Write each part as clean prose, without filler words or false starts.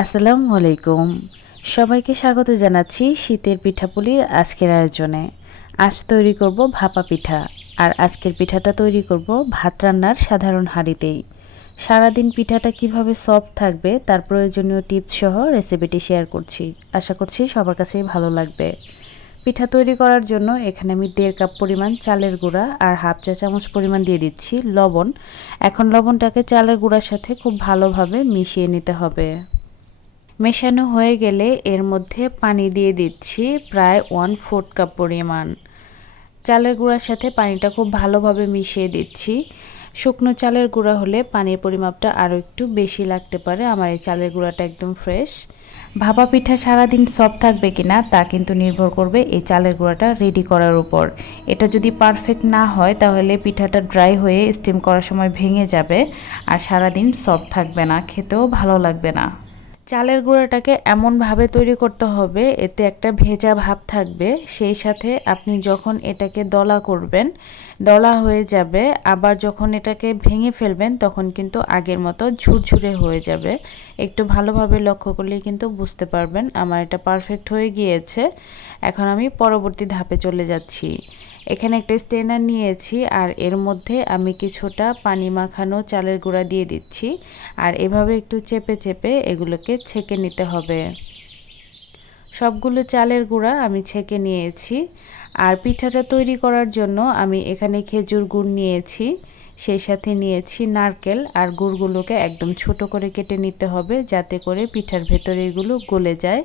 আসসালামু আলাইকুম। সবাইকে স্বাগত জানাচ্ছি শীতের পিঠাপুলির আজকের আয়োজনে। আজ তৈরি করব ভাপা পিঠা। আর আজকের পিঠাটা তৈরি করব ভাত রান্নার সাধারণ হাঁড়িতেই। সারাদিন পিঠাটা কিভাবে সফট থাকবে তার প্রয়োজনীয় টিপস সহ রেসিপিটি শেয়ার করছি। আশা করছি সবার কাছেই ভালো লাগবে। পিঠা তৈরি করার জন্য এখানে আমি 1.5 কাপ পরিমাণ চালের গুঁড়া আর হাফ চা চামচ পরিমাণ দিয়ে দিচ্ছি লবণ। এখন লবণটাকে চালের গুঁড়ার সাথে খুব ভালোভাবে মিশিয়ে নিতে হবে। মেশানো হয়ে গেলে এর মধ্যে পানি দিয়ে দিচ্ছি প্রায় 1/4 কাপ পরিমাণ। চালের গুঁড়ার সাথে পানিটা খুব ভালোভাবে মিশিয়ে দিচ্ছি। শুকনো চালের গুঁড়া হলে পানির পরিমাপটা আরও একটু বেশি লাগতে পারে। আমার এই চালের গুঁড়াটা একদম ফ্রেশ। ভাপা পিঠা সারাদিন সফট থাকবে কিনা তা কিন্তু নির্ভর করবে এই চালের গুঁড়াটা রেডি করার উপর। এটা যদি পারফেক্ট না হয় তাহলে পিঠাটা ড্রাই হয়ে স্টিম করার সময় ভেঙে যাবে আর সারাদিন সফট থাকবে না, খেতেও ভালো লাগবে না। চালের গুঁড়াটাকে এমনভাবে তৈরি করতে হবে এতে একটা ভেজা ভাব থাকবে, সেই সাথে আপনি যখন এটাকে দলা করবেন দলা হয়ে যাবে, আবার যখন এটাকে ভেঙে ফেলবেন তখন কিন্তু আগের মতো ঝুরঝুরে হয়ে যাবে। একটু ভালোভাবে লক্ষ্য করলেই কিন্তু বুঝতে পারবেন আমার এটা পারফেক্ট হয়ে গিয়েছে। এখন আমি পরবর্তী ধাপে চলে যাচ্ছি। এখানে একটা স্ট্রেনার নিয়েছি আর এর মধ্যে আমি কিছুটা পানি মাখানো চালের গুঁড়া দিয়ে দিচ্ছি আর এভাবে একটু চেপে চেপে এগুলোকে ছেঁকে নিতে হবে। সবগুলো চালের গুঁড়া আমি ছেঁকে নিয়েছি। আর পিঠাটা তৈরি করার জন্য আমি এখানে খেজুর গুড় নিয়েছি, সেই সাথে নিয়েছি নারকেল। আর গুড়গুলোকে একদম ছোট করে কেটে নিতে হবে যাতে করে পিঠার ভেতরে এগুলো গলে যায়,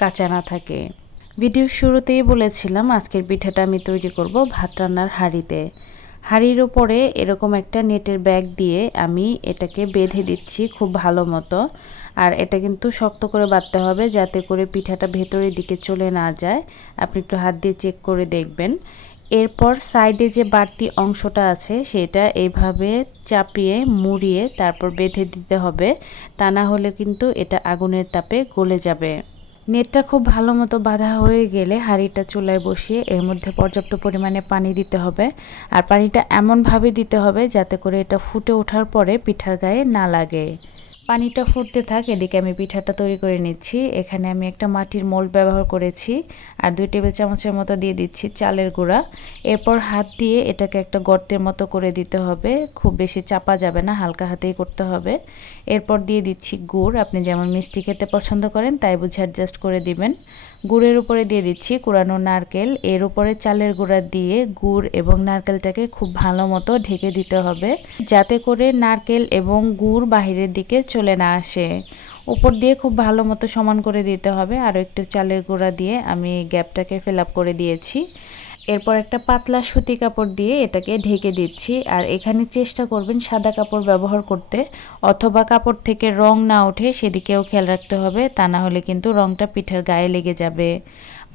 কাঁচা না থাকে। ভিডিওর শুরুতেই বলেছিলাম আজকের পিঠাটা আমি তৈরি করব ভাত রান্নার হাঁড়িতে। হাঁড়ির ওপরে এরকম একটা নেটের ব্যাগ দিয়ে আমি এটাকে বেঁধে দিচ্ছি খুব ভালো মতো। আর এটা কিন্তু শক্ত করে বাঁধতে হবে যাতে করে পিঠাটা ভেতরের দিকে চলে না যায়। আপনি একটু হাত দিয়ে চেক করে দেখবেন। এরপর সাইডে যে বাড়তি অংশটা আছে সেটা এইভাবে চাপিয়ে মুড়িয়ে তারপর বেঁধে দিতে হবে, তা না হলে কিন্তু এটা আগুনের তাপে গলে যাবে। নেটটা খুব ভালো মতো বাঁধা হয়ে গেলে হাঁড়িটা চুলায় বসিয়ে এর মধ্যে পর্যাপ্ত পরিমাণে পানি দিতে হবে। আর পানিটা এমনভাবে দিতে হবে যাতে করে এটা ফুটে ওঠার পরে পিঠার গায়ে না লাগে। পানিটা ফুটতে থাক, এদিকে আমি পিঠাটা তৈরি করে নিচ্ছি। এখানে আমি একটা মাটির মোল্ড ব্যবহার করেছি আর 2 টেবিল চামচের মতো দিয়ে দিচ্ছি চালের গুঁড়া। এরপর হাত দিয়ে এটাকে একটা গর্তের মতো করে দিতে হবে, খুব বেশি চাপা যাবে না, হালকা হাতেই করতে হবে। এরপর দিয়ে দিচ্ছি গুড়, আপনি যেমন মিষ্টি খেতে পছন্দ করেন তাই বুঝে অ্যাডজাস্ট করে দিবেন। গুড়ের উপরে দিয়ে দিচ্ছি কুড়ানো নারকেল, এর উপরে চালের গুঁড়া দিয়ে গুড় এবং নারকেলটাকে খুব ভালো মতো ঢেকে দিতে হবে যাতে করে নারকেল এবং গুড় বাহিরের দিকে চলে না আসে। উপর দিয়ে খুব ভালো মতো সমান করে দিতে হবে। আরও একটু চালের গুঁড়া দিয়ে আমি গ্যাপটাকে ফিল আপ করে দিয়েছি। এরপর একটা পাতলা সুতি কাপড় দিয়ে এটাকে ঢেকে দিচ্ছি। আর এখানে চেষ্টা করবেন সাদা কাপড় ব্যবহার করতে, অথবা কাপড় থেকে রং না ওঠে সেদিকেও খেয়াল রাখতে হবে, তা না হলে কিন্তু রংটা পিঠার গায়ে লেগে যাবে।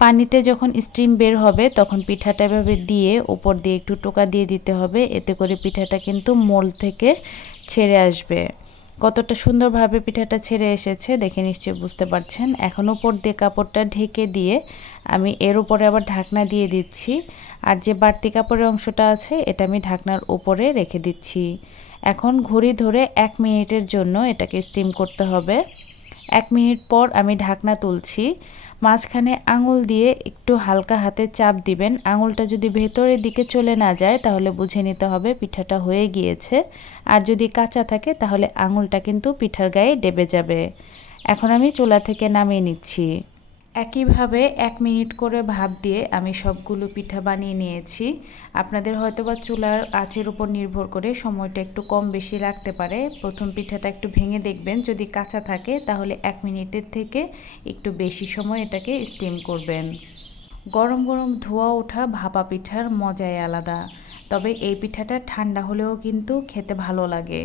পানিতে যখন স্টিম বের হবে তখন পিঠাটা এভাবে দিয়ে উপর দিয়ে একটু টোকা দিয়ে দিতে হবে, এতে করে পিঠাটা কিন্তু মোল্ড থেকে ছেড়ে আসবে। কতটা সুন্দরভাবে পিঠাটা ছেড়ে এসেছে দেখে নিশ্চয়ই বুঝতে পারছেন। এখন উপর দিয়ে কাপড়টা ঢেকে দিয়ে আমি এর উপরে আবার ঢাকনা দিয়ে দিচ্ছি। আর যে বাড়তি কাপড়ের অংশটা আছে এটা আমি ঢাকনার উপরে রেখে দিচ্ছি। এখন ঘড়ি ধরে 1 মিনিটের জন্য এটাকে স্টিম করতে হবে। 1 মিনিট পর আমি ঢাকনা তুলছি। মাঝখানে আঙুল দিয়ে একটু হালকা হাতে চাপ দিবেন। আঙুলটা যদি ভেতরের দিকে চলে না যায় তাহলে বুঝে নিতে হবে পিঠাটা হয়ে গিয়েছে। আর যদি কাঁচা থাকে তাহলে আঙুলটা কিন্তু পিঠার গায়ে ডেবে যাবে। এখন আমি চুলা থেকে নামিয়ে নিচ্ছি। একইভাবে 1 মিনিট করে ভাপ দিয়ে আমি সবগুলো পিঠা বানিয়ে নিয়েছি। আপনাদের হয়তোবা চুলার আঁচের উপর নির্ভর করে সময়টা একটু কম বেশি লাগতে পারে। প্রথম পিঠাটা একটু ভেঙে দেখবেন, যদি কাঁচা থাকে তাহলে 1 মিনিটের থেকে একটু বেশি সময় এটাকে স্টিম করবেন। গরম গরম ধোয়া ওঠা ভাপা পিঠার মজাই আলাদা। তবে এই পিঠাটা ঠান্ডা হলেও কিন্তু খেতে ভালো লাগে।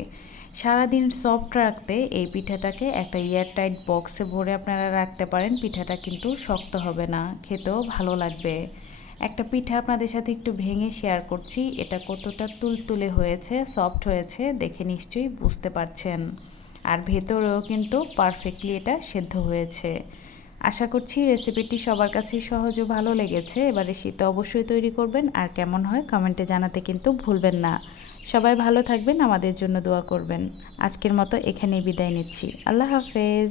সারাদিন সফট রাখতে এই পিঠাটাকে একটা এয়ারটাইট বক্সে ভরে আপনারা রাখতে পারেন। পিঠাটা কিন্তু শক্ত হবে না, খেতেও ভালো লাগবে। একটা পিঠা আপনাদের সাথে একটু ভেঙে শেয়ার করছি, এটা কতটা তুলতুলে হয়েছে, সফট হয়েছে দেখে নিশ্চয়ই বুঝতে পারছেন। আর ভেতরেও কিন্তু পারফেক্টলি এটা সেদ্ধ হয়েছে। আশা করছি রেসিপিটি সবার কাছেই সহজ ও ভালো লেগেছে। এবারে শীতে অবশ্যই তৈরি করবেন আর কেমন হয় কমেন্টে জানাতে কিন্তু ভুলবেন না। সবাই ভালো থাকবেন, আমাদের জন্য দোয়া করবেন। আজকের মতো এখানেই বিদায় নিচ্ছি। আল্লাহ হাফেজ।